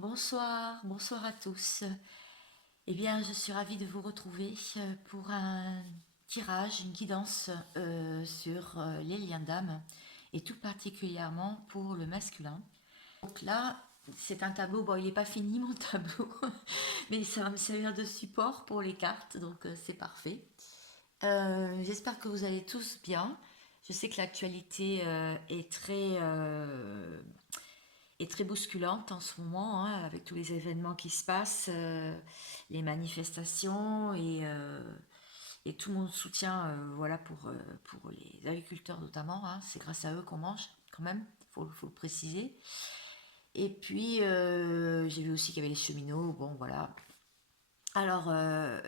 Bonsoir, bonsoir à tous. Eh bien, je suis ravie de vous retrouver pour un tirage, une guidance sur les liens d'âme et tout particulièrement pour le masculin. Donc là, c'est un tableau, bon, il n'est pas fini mon tableau, mais ça va me servir de support pour les cartes, donc c'est parfait. J'espère que vous allez tous bien. Je sais que l'actualité est très bousculante en ce moment, hein, avec tous les événements qui se passent, les manifestations et tout mon soutien voilà, pour les agriculteurs notamment. Hein. C'est grâce à eux qu'on mange quand même, faut le préciser. Et puis j'ai vu aussi qu'il y avait les cheminots, bon voilà. Alors,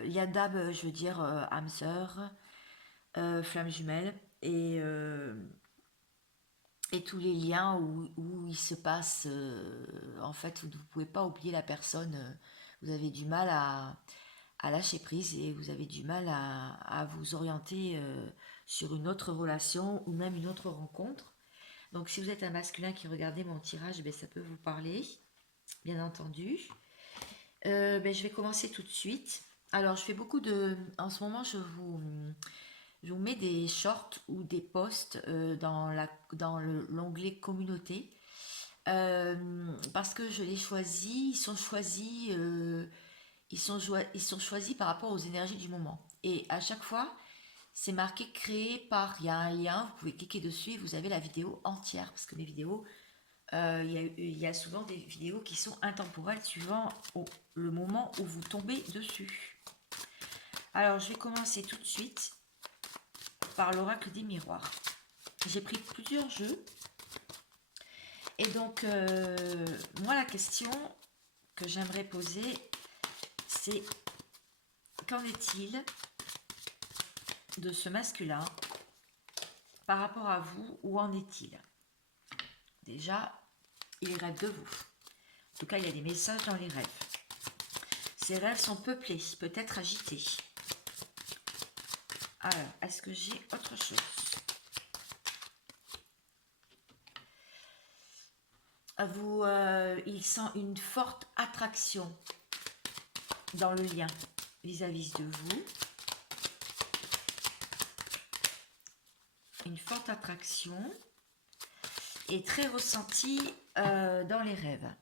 Liadab, je veux dire âme sœur, flamme jumelle et tous les liens où il se passe, en fait, vous ne pouvez pas oublier la personne, vous avez du mal à lâcher prise et vous avez du mal à vous orienter sur une autre relation ou même une autre rencontre. Donc si vous êtes un masculin qui regardez mon tirage, ben, ça peut vous parler, bien entendu. Ben, je vais commencer tout de suite. Alors je fais beaucoup de... En ce moment, je vous mets des shorts ou des posts dans l'onglet communauté. Parce que je les choisis, ils sont choisis par rapport aux énergies du moment. Et à chaque fois, c'est marqué créé par, il y a un lien, vous pouvez cliquer dessus et vous avez la vidéo entière. Parce que mes vidéos, il y a souvent des vidéos qui sont intemporelles suivant le moment où vous tombez dessus. Alors, je vais commencer tout de suite par l'oracle des miroirs. J'ai pris plusieurs jeux. Et donc, moi, la question que j'aimerais poser, c'est qu'en est-il de ce masculin par rapport à vous? Où en est-il? Déjà, il rêve de vous. En tout cas, il y a des messages dans les rêves. Ces rêves sont peuplés, peut-être agités. Alors, est-ce que j'ai autre chose? Il sent une forte attraction dans le lien vis-à-vis de vous. Une forte attraction et très ressentie dans les rêves.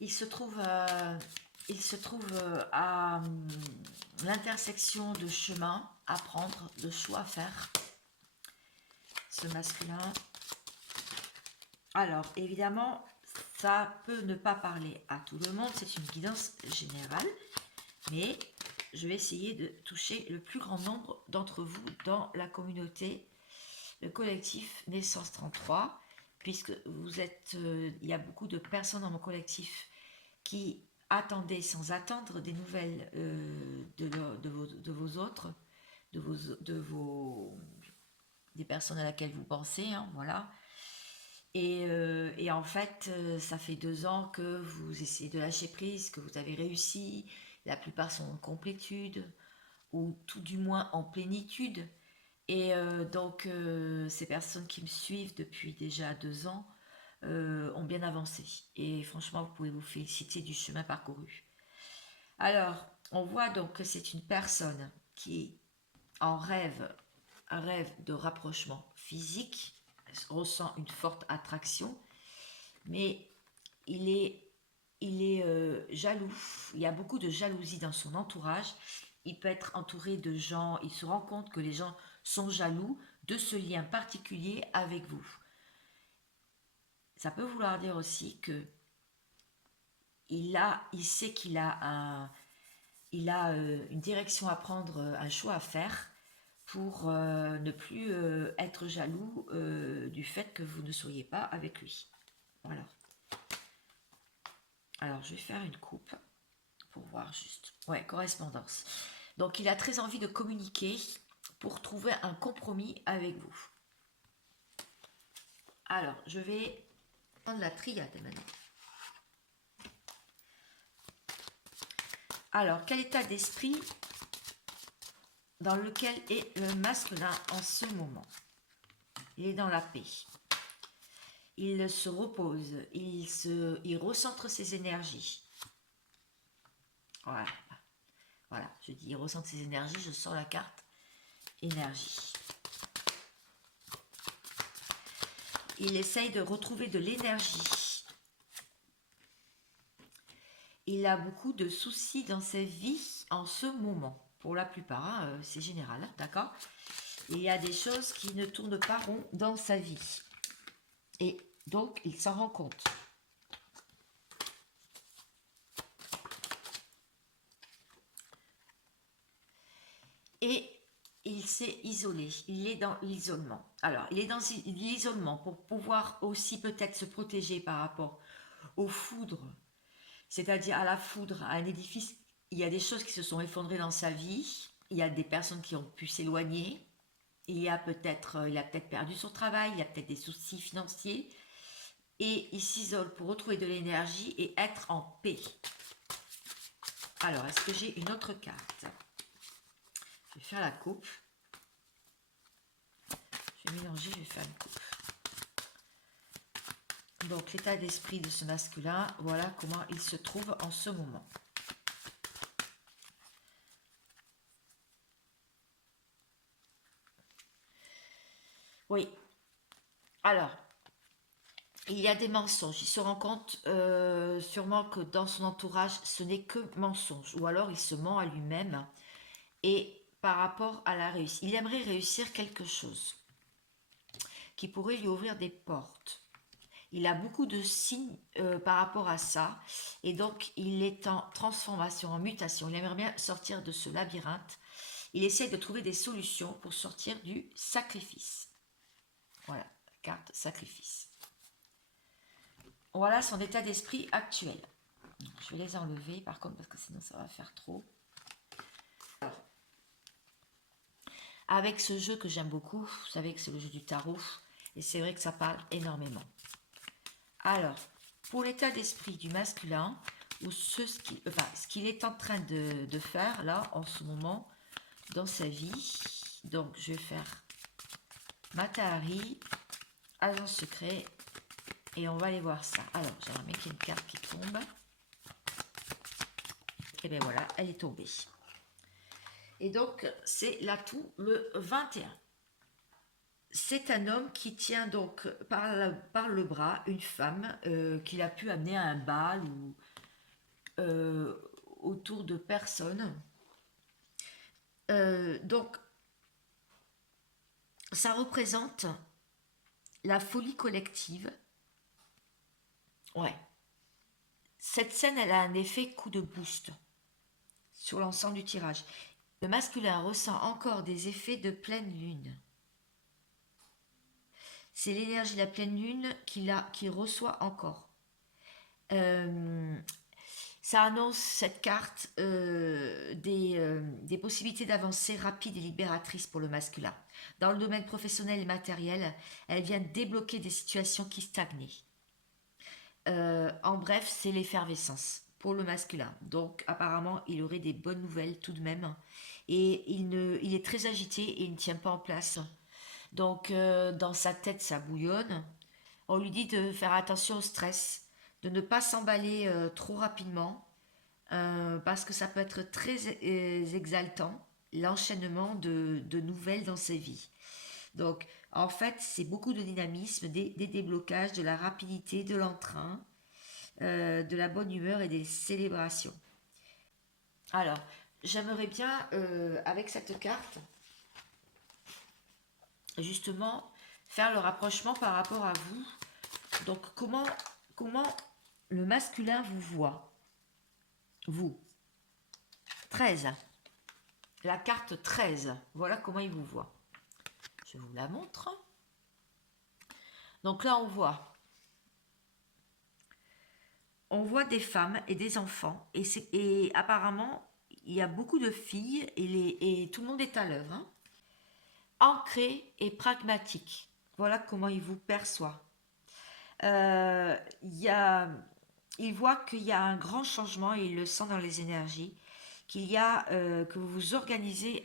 Il se trouve à l'intersection de chemins à prendre, de choix à faire, ce masculin. Alors, évidemment, ça peut ne pas parler à tout le monde, c'est une guidance générale, mais je vais essayer de toucher le plus grand nombre d'entre vous dans la communauté, le collectif Naissance 33, puisque vous êtes, il y a beaucoup de personnes dans mon collectif qui attendaient sans attendre des nouvelles de vos autres, des personnes à laquelle vous pensez, hein, voilà. Et en fait, ça fait 2 ans que vous essayez de lâcher prise, que vous avez réussi. La plupart sont en complétude, ou tout du moins en plénitude. Et donc, ces personnes qui me suivent depuis déjà 2 ans ont bien avancé. Et franchement, vous pouvez vous féliciter du chemin parcouru. Alors, on voit donc que c'est une personne qui en rêve, un rêve de rapprochement physique, ressent une forte attraction, mais il est jaloux. Il y a beaucoup de jalousie dans son entourage. Il peut être entouré de gens, il se rend compte que les gens sont jaloux de ce lien particulier avec vous. Ça peut vouloir dire aussi que il sait qu'il a une direction à prendre, un choix à faire pour ne plus être jaloux du fait que vous ne soyez pas avec lui. Voilà. Alors, je vais faire une coupe pour voir juste. Ouais, correspondance. Donc, il a très envie de communiquer pour trouver un compromis avec vous. Alors, je vais prendre la triade maintenant. Alors, quel état d'esprit dans lequel est le masculin en ce moment? Il est dans la paix. il se repose, il recentre ses énergies. Voilà, voilà, je dis il recentre ses énergies, je sors la carte énergie. Il essaye de retrouver de l'énergie. Il a beaucoup de soucis dans sa vie en ce moment. Pour la plupart, hein, c'est général, d'accord? Il y a des choses qui ne tournent pas rond dans sa vie. Et donc, il s'en rend compte. Et il s'est isolé. Il est dans l'isolement. Alors, il est dans l'isolement pour pouvoir aussi peut-être se protéger par rapport aux foudres. C'est-à-dire à la foudre, à un édifice. Il y a des choses qui se sont effondrées dans sa vie. Il y a des personnes qui ont pu s'éloigner. Il a peut-être perdu son travail. Il a peut-être des soucis financiers. Et il s'isole pour retrouver de l'énergie et être en paix. Alors, est-ce que j'ai une autre carte? Je vais faire la coupe. Je vais mélanger, je vais faire une coupe. Donc, l'état d'esprit de ce masculin, voilà comment il se trouve en ce moment. Oui. Alors, il y a des mensonges. Il se rend compte sûrement que dans son entourage, ce n'est que mensonge. Ou alors, il se ment à lui-même. Et par rapport à la réussite, il aimerait réussir quelque chose qui pourrait lui ouvrir des portes. Il a beaucoup de signes par rapport à ça. Et donc, il est en transformation, en mutation. Il aimerait bien sortir de ce labyrinthe. Il essaie de trouver des solutions pour sortir du sacrifice. Voilà, carte sacrifice. Voilà son état d'esprit actuel. Je vais les enlever par contre parce que sinon ça va faire trop. Alors, avec ce jeu que j'aime beaucoup, vous savez que c'est le jeu du tarot, et c'est vrai que ça parle énormément. Alors, pour l'état d'esprit du masculin, ou ce qu'il est en train de faire là en ce moment dans sa vie, donc je vais faire Matahari, agent secret, et on va aller voir ça. Alors, j'aimerais bien qu'il y ait une carte qui tombe. Et bien voilà, elle est tombée. Et donc, c'est l'atout le 21. C'est un homme qui tient donc par le bras une femme qu'il a pu amener à un bal ou autour de personnes. Donc, ça représente la folie collective. Ouais. Cette scène, elle a un effet coup de boost sur l'ensemble du tirage. Le masculin ressent encore des effets de pleine lune. C'est l'énergie de la pleine lune qu'il reçoit encore. Ça annonce cette carte des possibilités d'avancée rapide et libératrice pour le masculin. Dans le domaine professionnel et matériel, elle vient débloquer des situations qui stagnaient. En bref, c'est l'effervescence pour le masculin. Donc apparemment, il aurait des bonnes nouvelles tout de même. Et il est très agité et il ne tient pas en place. Donc dans sa tête, ça bouillonne. On lui dit de faire attention au stress, de ne pas s'emballer trop rapidement, parce que ça peut être très exaltant, l'enchaînement de nouvelles dans sa vie. Donc, en fait, c'est beaucoup de dynamisme, des déblocages, de la rapidité, de l'entrain, de la bonne humeur et des célébrations. Alors, j'aimerais bien, avec cette carte, justement, faire le rapprochement par rapport à vous. Donc, comment le masculin vous voit? Vous. 13. La carte 13. Voilà comment il vous voit. Je vous la montre. Donc là, on voit des femmes et des enfants. Et apparemment, il y a beaucoup de filles et tout le monde est à l'œuvre. Hein. Ancré et pragmatique. Voilà comment il vous perçoit. Il voit qu'il y a un grand changement et il le sent dans les énergies. Que vous vous organisez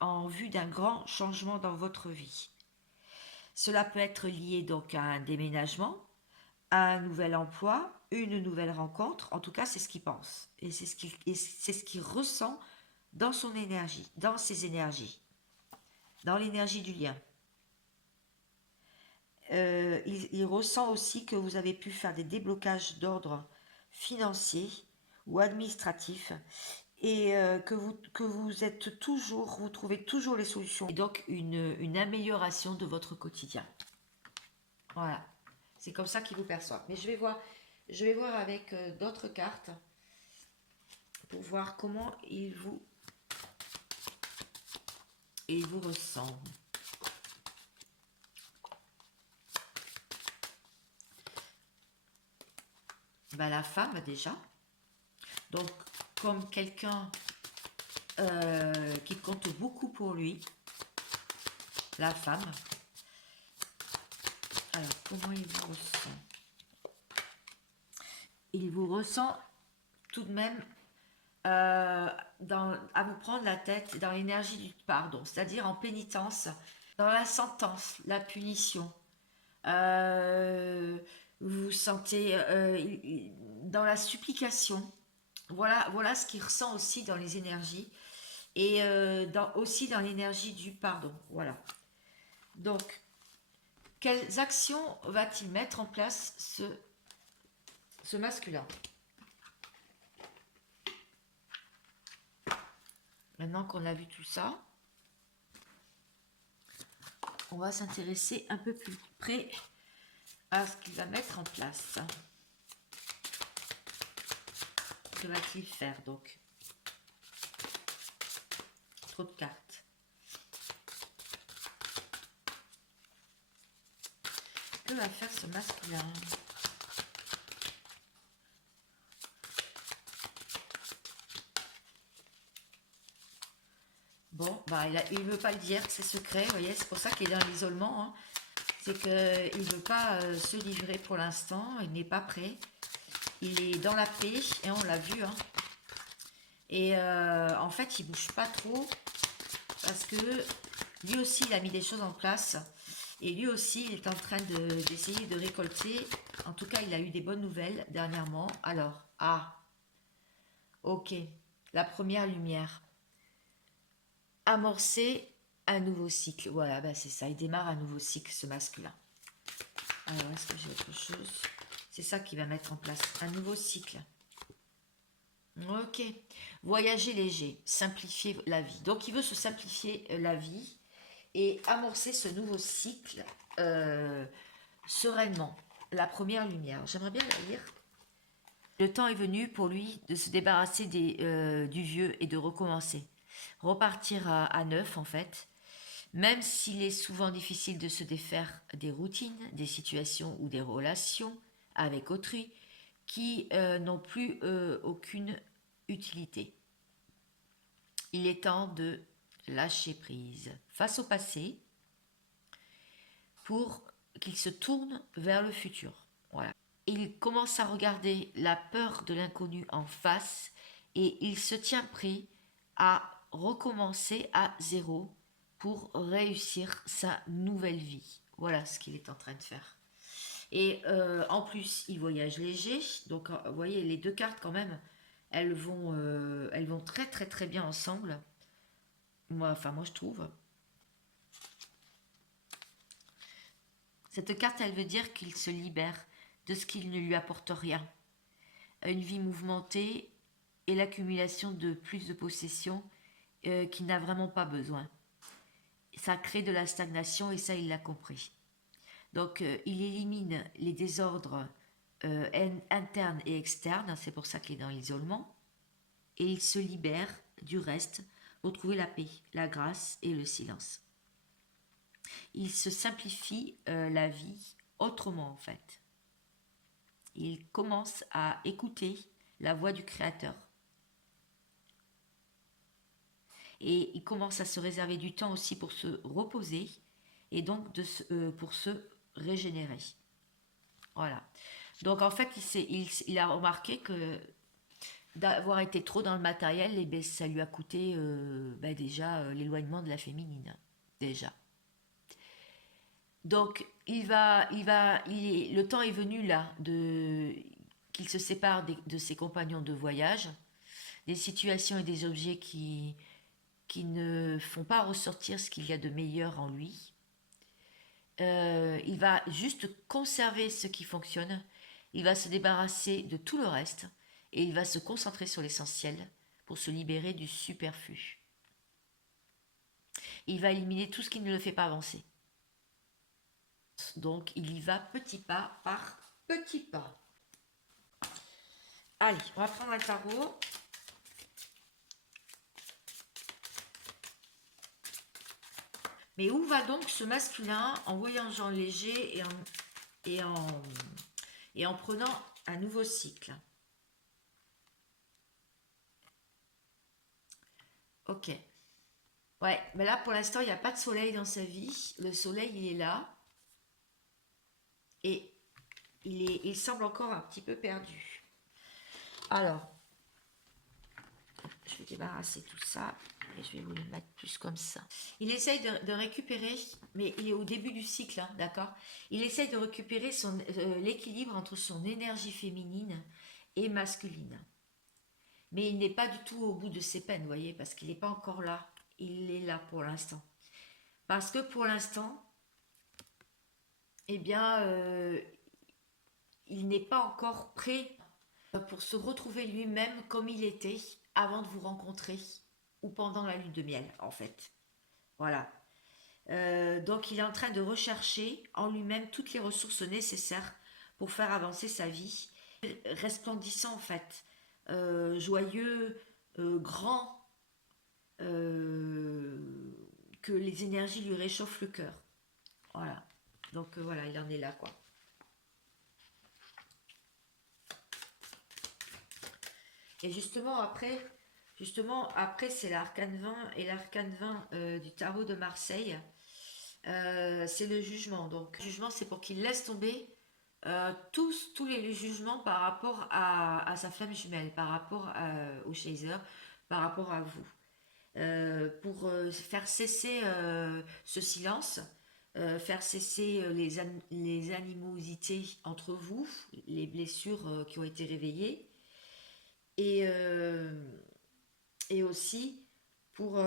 en vue d'un grand changement dans votre vie. Cela peut être lié donc à un déménagement, un nouvel emploi, une nouvelle rencontre. En tout cas, c'est ce qu'il pense. Et c'est ce qu'il ressent dans son énergie, dans ses énergies, dans l'énergie du lien. Il ressent aussi que vous avez pu faire des déblocages d'ordre financier ou administratif et que vous êtes toujours, vous trouvez toujours les solutions et donc une amélioration de votre quotidien. Voilà, c'est comme ça qu'il vous perçoit. Mais je vais voir avec d'autres cartes pour voir comment il vous ressent. Ben, la femme déjà, donc comme quelqu'un qui compte beaucoup pour lui, la femme. Alors, comment il vous ressent? Il vous ressent tout de même à vous prendre la tête dans l'énergie du pardon, c'est-à-dire en pénitence, dans la sentence, la punition. Vous vous sentez dans la supplication. Voilà ce qu'il ressent aussi dans les énergies et aussi dans l'énergie du pardon. Voilà. Donc, quelles actions va-t-il mettre en place ce masculin? Maintenant qu'on a vu tout ça, on va s'intéresser un peu plus près à ce qu'il va mettre en place. Que va-t-il faire donc? Trop de cartes. Que va faire ce masculin? Bon, bah, il veut pas le dire, c'est secret, vous voyez, c'est pour ça qu'il est dans l'isolement. Hein. C'est qu'il ne veut pas se livrer pour l'instant, il n'est pas prêt. Il est dans la paix, et on l'a vu. Hein. Et en fait, il bouge pas trop, parce que lui aussi, il a mis des choses en place. Et lui aussi, il est en train d'essayer de récolter. En tout cas, il a eu des bonnes nouvelles dernièrement. Alors, ok, la première lumière. Amorcer un nouveau cycle. Voilà, bah c'est ça, il démarre un nouveau cycle, ce masculin. Alors, est-ce que j'ai autre chose? C'est ça qui va mettre en place un nouveau cycle. Ok. Voyager léger, simplifier la vie. Donc, il veut se simplifier la vie et amorcer ce nouveau cycle sereinement. La première lumière. J'aimerais bien la lire. Le temps est venu pour lui de se débarrasser du vieux et de recommencer. Repartir à neuf, en fait. Même s'il est souvent difficile de se défaire des routines, des situations ou des relations avec autrui qui n'ont plus aucune utilité. Il est temps de lâcher prise face au passé pour qu'il se tourne vers le futur. Voilà. Il commence à regarder la peur de l'inconnu en face et il se tient prêt à recommencer à zéro pour réussir sa nouvelle vie. Voilà ce qu'il est en train de faire. Et en plus, il voyage léger. Donc, vous voyez, les deux cartes, quand même, elles vont très, très, très bien ensemble. Moi, je trouve. Cette carte, elle veut dire qu'il se libère de ce qui ne lui apporte rien. Une vie mouvementée et l'accumulation de plus de possessions qu'il n'a vraiment pas besoin. Ça crée de la stagnation et ça, il l'a compris. Donc, il élimine les désordres internes et externes, c'est pour ça qu'il est dans l'isolement, et il se libère du reste pour trouver la paix, la grâce et le silence. Il se simplifie la vie autrement en fait. Il commence à écouter la voix du Créateur. Et il commence à se réserver du temps aussi pour se reposer et donc pour se régénérer. Voilà. Donc en fait, il a remarqué que d'avoir été trop dans le matériel, eh bien, ça lui a coûté déjà l'éloignement de la féminine. Déjà. Donc, le temps est venu là qu'il se sépare de ses compagnons de voyage, des situations et des objets qui ne font pas ressortir ce qu'il y a de meilleur en lui. Il va juste conserver ce qui fonctionne, il va se débarrasser de tout le reste et il va se concentrer sur l'essentiel pour se libérer du superflu. Il va éliminer tout ce qui ne le fait pas avancer. Donc il y va petit pas par petit pas. Allez, on va prendre un tarot. Mais où va donc ce masculin en voyageant léger et en prenant un nouveau cycle? Ok. Ouais, mais là pour l'instant il n'y a pas de soleil dans sa vie. Le soleil il est là et il semble encore un petit peu perdu. Alors, je vais débarrasser tout ça et je vais vous le mettre plus comme ça. Il essaye de récupérer, mais il est au début du cycle, hein, d'accord. Il essaye de récupérer l'équilibre entre son énergie féminine et masculine. Mais il n'est pas du tout au bout de ses peines, vous voyez, parce qu'il n'est pas encore là. Il est là pour l'instant. Parce que pour l'instant, eh bien, il n'est pas encore prêt pour se retrouver lui-même comme il était avant de vous rencontrer ou pendant la lune de miel, en fait. Voilà. Donc il est en train de rechercher en lui-même toutes les ressources nécessaires pour faire avancer sa vie. Resplendissant en fait, joyeux, grand, que les énergies lui réchauffent le cœur. Voilà. Donc voilà, il en est là quoi. Et justement après c'est l'arcane 20 et l'arcane 20 du tarot de Marseille. C'est le jugement. Donc, le jugement, c'est pour qu'il laisse tomber tous les jugements par rapport à sa flamme jumelle, par rapport au chaser, par rapport à vous. Pour faire cesser ce silence, faire cesser les animosités entre vous, les blessures qui ont été réveillées, et, euh, et aussi pour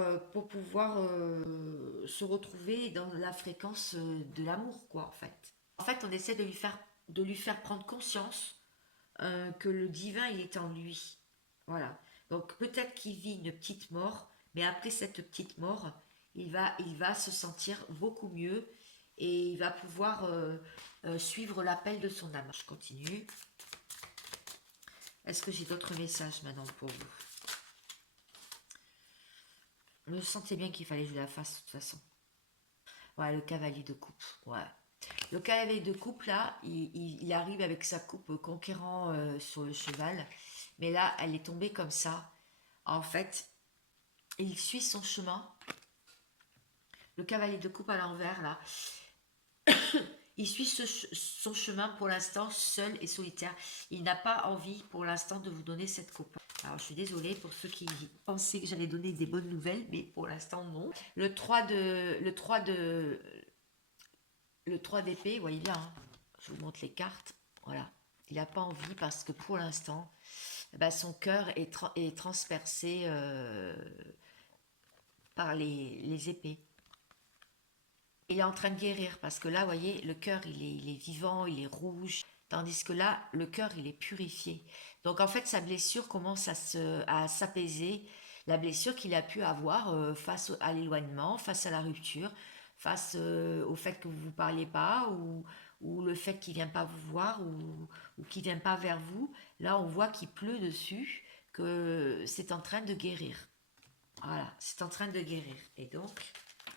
pouvoir se retrouver dans la fréquence de l'amour, quoi, en fait. En fait, on essaie de lui faire prendre conscience que le divin, il est en lui. Voilà. Donc, peut-être qu'il vit une petite mort, mais après cette petite mort, il va se sentir beaucoup mieux et il va pouvoir suivre l'appel de son âme. Je continue. Est-ce que j'ai d'autres messages maintenant pour vous? Je me sentais bien qu'il fallait que je la fasse de toute façon. Ouais, le cavalier de coupe. Ouais. Le cavalier de coupe, là, il arrive avec sa coupe conquérant sur le cheval. Mais là, elle est tombée comme ça. En fait, il suit son chemin. Le cavalier de coupe à l'envers, là. Il suit son chemin pour l'instant seul et solitaire. Il n'a pas envie pour l'instant de vous donner cette coupe. Alors je suis désolée pour ceux qui pensaient que j'allais donner des bonnes nouvelles, mais pour l'instant non. Le 3 d'épée, vous voyez bien, hein, je vous montre les cartes. Voilà. Il n'a pas envie parce que pour l'instant, son cœur est transpercé par les épées. Il est en train de guérir parce que là, vous voyez, le cœur, il est vivant, il est rouge. Tandis que là, le cœur, il est purifié. Donc en fait, sa blessure commence à s'apaiser. La blessure qu'il a pu avoir face à l'éloignement, face à la rupture, face au fait que vous ne vous parliez pas ou le fait qu'il ne vient pas vous voir ou qu'il ne vient pas vers vous. Là, on voit qu'il pleut dessus, que c'est en train de guérir. Voilà, c'est en train de guérir. Et donc,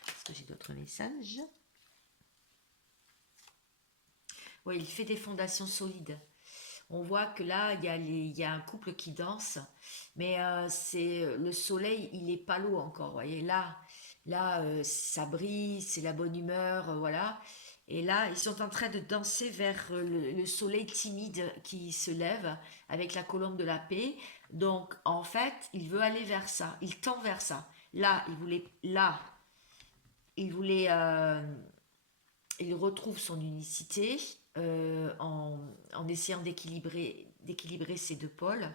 est-ce que j'ai d'autres messages? Oui, il fait des fondations solides. On voit que là, il y a un couple qui danse, mais c'est le soleil, il est pas l'eau encore. Vous voyez, là, ça brille, c'est la bonne humeur, voilà. Et là, ils sont en train de danser vers le soleil timide qui se lève avec la colombe de la paix. Donc, en fait, il veut aller vers ça. Il tend vers ça. Là, il voulait il retrouve son unicité en essayant d'équilibrer ses deux pôles.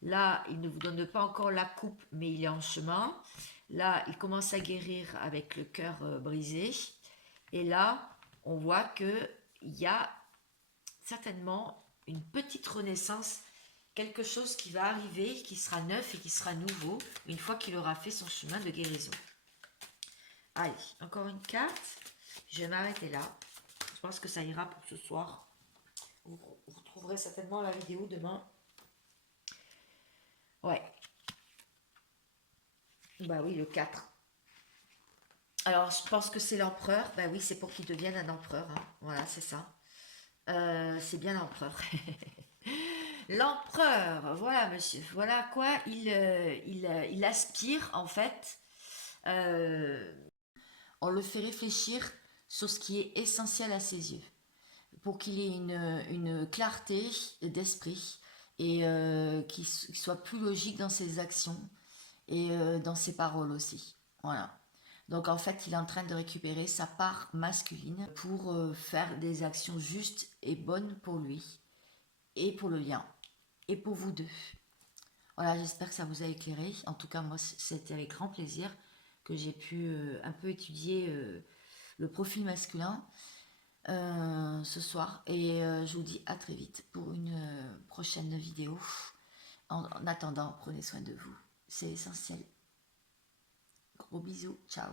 Là, il ne vous donne pas encore la coupe, mais il est en chemin. Là, il commence à guérir avec le cœur brisé. Et là, on voit qu'il y a certainement une petite renaissance, quelque chose qui va arriver, qui sera neuf et qui sera nouveau, une fois qu'il aura fait son chemin de guérison. Allez, encore une carte. Je vais m'arrêter là. Je pense que ça ira pour ce soir. Vous retrouverez certainement la vidéo demain. Ouais. Bah oui, le 4. Alors, je pense que c'est l'empereur. Bah oui, c'est pour qu'il devienne un empereur, hein. Voilà, c'est ça. C'est bien l'empereur. L'empereur, voilà, monsieur. Voilà quoi, il aspire, en fait. euh, on le fait réfléchir sur ce qui est essentiel à ses yeux, pour qu'il ait une clarté d'esprit et qu'il soit plus logique dans ses actions et dans ses paroles aussi. Voilà. Donc en fait, il est en train de récupérer sa part masculine pour faire des actions justes et bonnes pour lui et pour le lien et pour vous deux. Voilà, j'espère que ça vous a éclairé. En tout cas, moi, c'était avec grand plaisir que j'ai pu un peu étudier le profil masculin ce soir. Et je vous dis à très vite pour une prochaine vidéo. En attendant, prenez soin de vous. C'est essentiel. Gros bisous. Ciao.